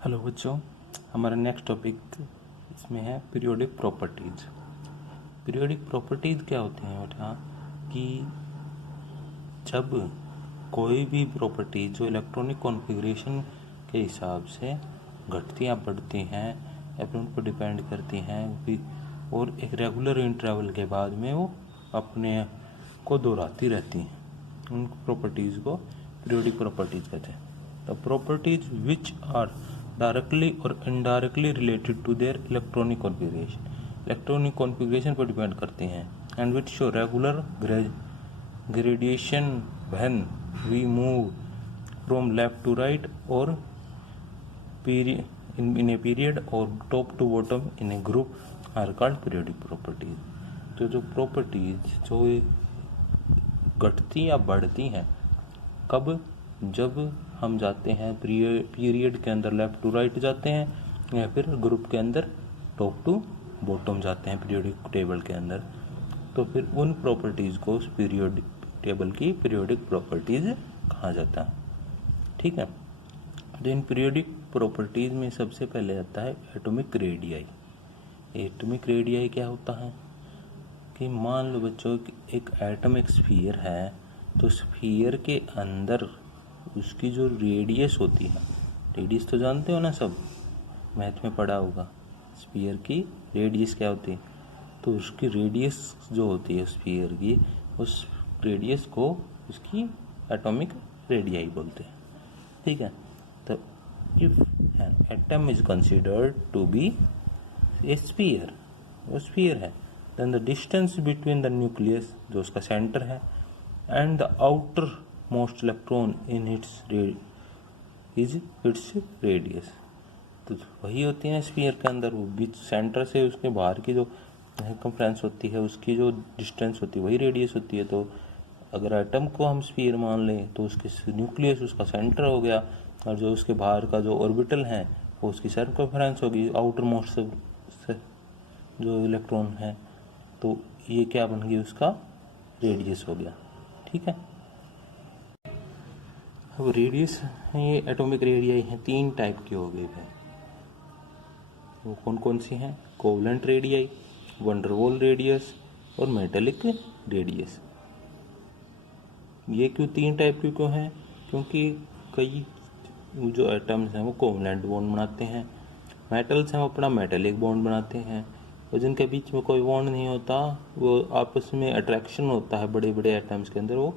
Hello बच्चों, हमारा next topic इसमें है पीरियोडिक प्रॉपर्टीज। पीरियोडिक प्रॉपर्टीज क्या होते हैं बेटा कि जब कोई भी प्रॉपर्टी जो इलेक्ट्रॉनिक कॉन्फ़िगरेशन के हिसाब से घटती या बढ़ती हैं या फिर उन पर डिपेंड करती हैं और एक रेगुलर इंटरवल के बाद में वो अपने को दोहराती रहती हैं, उन प्रॉपर्टीज़ को पीरियोडिक प्रॉपर्टीज कहते हैं। The properties which are directly और indirectly related to their electronic configuration पर डिपेंड करते हैं and which show regular gradation when we move from left to right और in a period or top to bottom in a group are called periodic properties। तो जो properties जो घटती या बढ़ती हैं कब, जब हम जाते हैं पीरियड के अंदर लेफ्ट टू राइट जाते हैं या फिर ग्रुप के अंदर टॉप टू बॉटम जाते हैं पीरियोडिक टेबल के अंदर, तो फिर उन प्रॉपर्टीज़ को उस पीरियोडिक टेबल की पीरियोडिक प्रॉपर्टीज़ कहा जाता है। ठीक है, तो इन पीरियोडिक प्रॉपर्टीज़ में सबसे पहले आता है एटॉमिक रेडियाई। एटॉमिक रेडियाई क्या होता है कि मान लो बच्चों एक एटम एक स्फीयर है, तो स्फीयर के अंदर उसकी जो रेडियस होती है, रेडियस तो जानते हो ना, सब मैथ में पढ़ा होगा, स्फीयर की रेडियस क्या होती है, तो उसकी रेडियस जो होती है स्फीयर की, उस रेडियस को उसकी एटॉमिक रेडियाई बोलते हैं। ठीक है, तो if an atom is considered to be a sphere, वो स्फीयर है, then the distance between the nucleus जो उसका सेंटर है and the outermost electron in its radius, तो वही होती है स्फीयर के अंदर, वो बीच सेंटर से उसके बाहर की जो सर्कमफ्रेंस होती है, उसकी जो डिस्टेंस होती है वही रेडियस होती है। तो अगर एटम को हम स्फीयर मान लें तो उसके न्यूक्लियस उसका सेंटर हो गया और जो उसके बाहर का जो ऑर्बिटल है वो उसकी सर्कमफ्रेंस होगी, आउटर मोस्ट से जो इलेक्ट्रॉन है, तो ये क्या बन गई, उसका रेडियस हो गया। ठीक है, अब रेडियस ये एटॉमिक रेडियाई हैं, 3 टाइप के हो गए हैं। वो कौन कौन सी हैं? कोवलेंट रेडियाई, वंडरवॉल रेडियस और मेटेलिक रेडियस। ये क्यों 3 टाइप के क्यों हैं? क्योंकि कई जो एटम्स हैं वो कोवलेंट बॉन्ड बनाते हैं, मेटल्स हैं वो अपना मेटेलिक बॉन्ड बनाते हैं, और जिनके बीच में कोई बॉन्ड नहीं होता वो आपस में अट्रैक्शन होता है बड़े बड़े एटम्स के अंदर, वो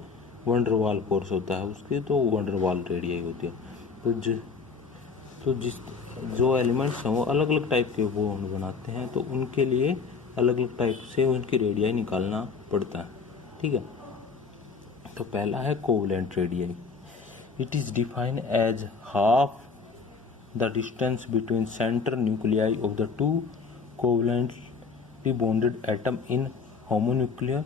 वंडरवाल फोर्स होता है उसकी, तो वंडरवाल रेडियाई होती है। तो जो एलिमेंट्स हैं वो अलग अलग टाइप के बॉन्ड बनाते हैं, तो उनके लिए अलग अलग टाइप से उनकी रेडियाई निकालना पड़ता है। ठीक है, तो पहला है covalent radii. It is defined as half the distance between centre nuclei of the 2 covalently bonded atom in homonuclear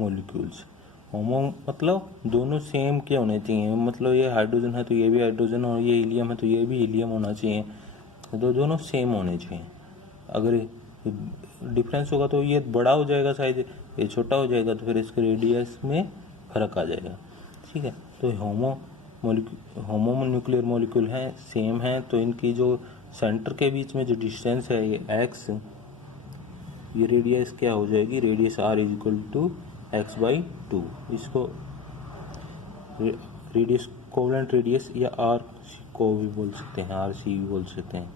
molecules. Homo मतलब दोनों सेम के होने चाहिए, मतलब ये हाइड्रोजन है तो ये भी हाइड्रोजन, और ये हीलियम है तो ये भी हीलियम होना चाहिए, तो दोनों सेम होने चाहिए। अगर डिफरेंस होगा तो ये बड़ा हो जाएगा साइज, ये छोटा हो जाएगा, तो फिर इसके रेडियस में फ़र्क आ जाएगा। ठीक है, तो होमो न्यूक्लियर मॉलिक्यूल हैं, सेम हैं, तो इनकी जो सेंटर के बीच में जो डिस्टेंस है ये एक्स, ये रेडियस क्या हो जाएगी, radius r is equal to x/2। इसको रेडियस कोवलेंट रेडियस या आर को भी बोल सकते हैं, आर सी भी बोल सकते हैं।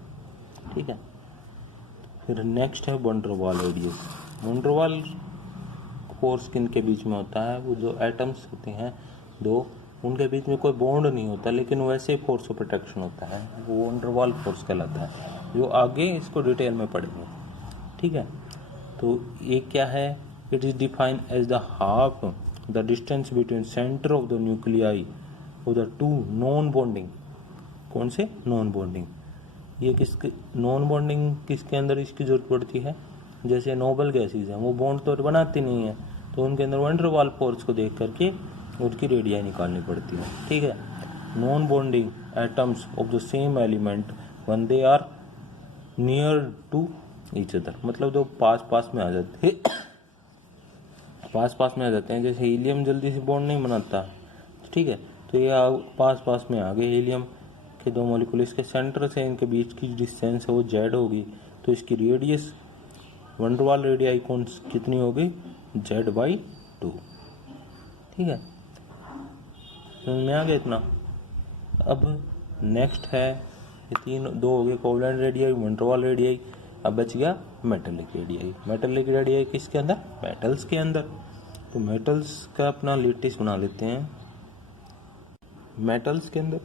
ठीक है, फिर नेक्स्ट है वंडरवाल रेडियस। वंडरवाल फोर्स किन के बीच में होता है? वो जो एटम्स होते हैं दो, उनके बीच में कोई बॉन्ड नहीं होता, लेकिन वैसे फोर्स ऑफ अट्रैक्शन होता है, वो वंडरवाल फोर्स कहलाता है, जो आगे इसको डिटेल में पढ़ेंगे। ठीक है, तो ये क्या है? It is defined as the half the distance between centre of the nuclei of the 2 non bonding. कौन से? Non bonding. ये किसके नॉन बॉन्डिंग किसके अंदर इसकी जरूरत पड़ती है? जैसे नोबल गैसेज हैं, वो बॉन्ड तो बनाती नहीं है, तो उनके अंदर वंडरवाल फोर्स को देख करके उनकी रेडियाई निकालनी पड़ती है। ठीक है, non bonding atoms of the same element when they are near to each other, मतलब जो पास पास में आ जाते हैं जैसे हीलियम जल्दी से बॉन्ड नहीं बनाता, ठीक है, तो ये पास पास में आ गए हीलियम, के दो मॉलिक्यूल इसके सेंटर से इनके बीच की डिस्टेंस है वो जेड होगी, तो इसकी रेडियस वन डर वाल रेडियाई कौन कितनी होगी, Z/2। ठीक है, समझ में आ गया इतना। अब नेक्स्ट है ये दो हो गए कोवलेंट रेडियाई, वन डर वाल रेडियाई। अब बच गया मेटेलिक रेडियाई। मेटेलिक रेडियाई किसके अंदर, मेटल्स के अंदर। तो मेटल्स का अपना लेटेस्ट बना लेते हैं। मेटल्स के अंदर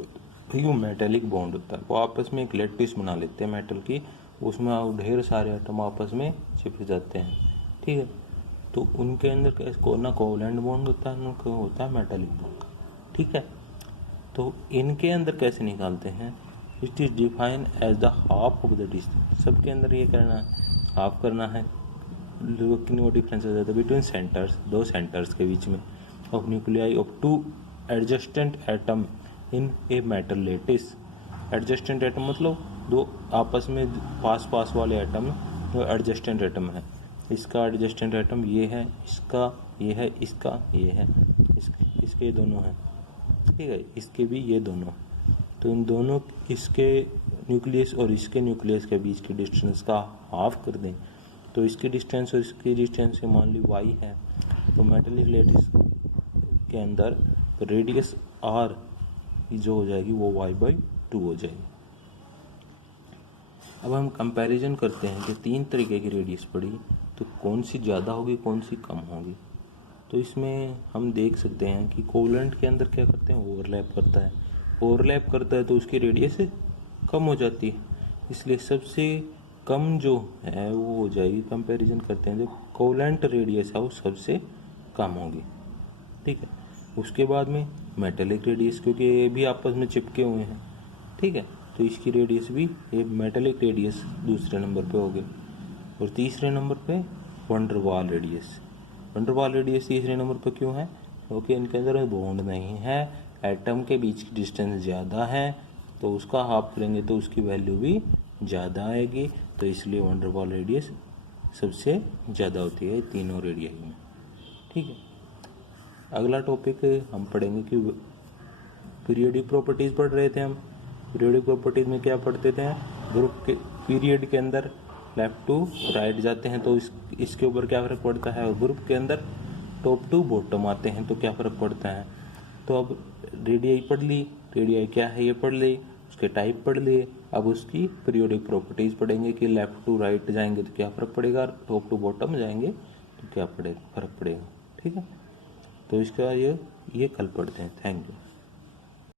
जो मेटेलिक बॉन्ड होता है वो आपस में एक लेटिस बना लेते हैं मेटल की, उसमें ढेर सारे एटम आपस में चिपक जाते हैं। ठीक है, तो उनके अंदर ना कोवलेंट बॉन्ड होता है ना होता है मेटेलिक बॉन्ड। ठीक है, तो इनके अंदर कैसे निकालते हैं, it is define as the half of the distance. सबके अंदर ये करना है, हाफ करना है। वो डिफरेंस हो जाता है बिटवीन सेंटर्स, दो सेंटर्स के बीच में, of nuclei of two adjacent atom in a metal lattice. Adjacent atom मतलब दो आपस में पास पास वाले एटम जो एडजस्टेंट एटम है। इसका एडजस्टेंट एटम ये है, इसका ये है, इसका ये है, इसके ये दोनों हैं। ठीक है, इसके भी ये दोनों, तो इन दोनों इसके न्यूक्लियस और इसके न्यूक्लियस के बीच की डिस्टेंस का हाफ कर दें, तो इसकी डिस्टेंस और इसकी डिस्टेंस मान ली y है, तो मेटेलिक लेटिस के अंदर रेडियस r जो हो जाएगी वो y/2 हो जाएगी। अब हम कंपैरिजन करते हैं कि तीन तरीके की रेडियस पड़ी, तो कौन सी ज़्यादा होगी कौन सी कम होगी। तो इसमें हम देख सकते हैं कि कोवलेंट के अंदर क्या करते हैं, ओवरलैप करता है। ओवरलैप करता है तो उसकी रेडियस कम हो जाती है, इसलिए सबसे कम जो है वो हो जाएगी। कंपैरिजन करते हैं, जो कोवलेंट रेडियस है वो सबसे कम होगी। ठीक है, उसके बाद में मेटेलिक रेडियस, क्योंकि ये भी आपस में चिपके हुए हैं। ठीक है, तो इसकी रेडियस भी, ये मेटेलिक रेडियस दूसरे नंबर पे हो गए। और तीसरे नंबर पे वन डर वाल रेडियस। वन डर वाल रेडियस तीसरे नंबर पे क्यों है, क्योंकि इनके अंदर बॉन्ड नहीं है, एटम के बीच की डिस्टेंस ज़्यादा है, तो उसका हाफ करेंगे तो उसकी वैल्यू भी ज़्यादा आएगी, तो इसलिए वन डर वाल रेडियस सबसे ज़्यादा होती है तीनों रेडियाई में। ठीक है, अगला टॉपिक हम पढ़ेंगे कि पीरियोडिक प्रॉपर्टीज़ पढ़ रहे थे हम। पीरियोडिक प्रॉपर्टीज़ में क्या पढ़ते थे, ग्रुप के पीरियड के अंदर लेफ्ट टू राइट जाते हैं तो इसके ऊपर क्या फ़र्क पड़ता है, और ग्रुप के अंदर टॉप टू बॉटम आते हैं तो क्या फ़र्क पड़ता है। तो अब रेडियाई पढ़ ली, रेडियाई क्या है ये पढ़ ली, उसके टाइप पढ़ लिए। अब उसकी पीरियोडिक प्रॉपर्टीज़ पढ़ेंगे कि लेफ्ट टू राइट जाएंगे तो क्या फ़र्क पड़ेगा, टॉप टू बॉटम जाएंगे तो क्या फ़र्क पड़ेगा। ठीक है, तो इसका ये कल पढ़ते हैं। Thank you.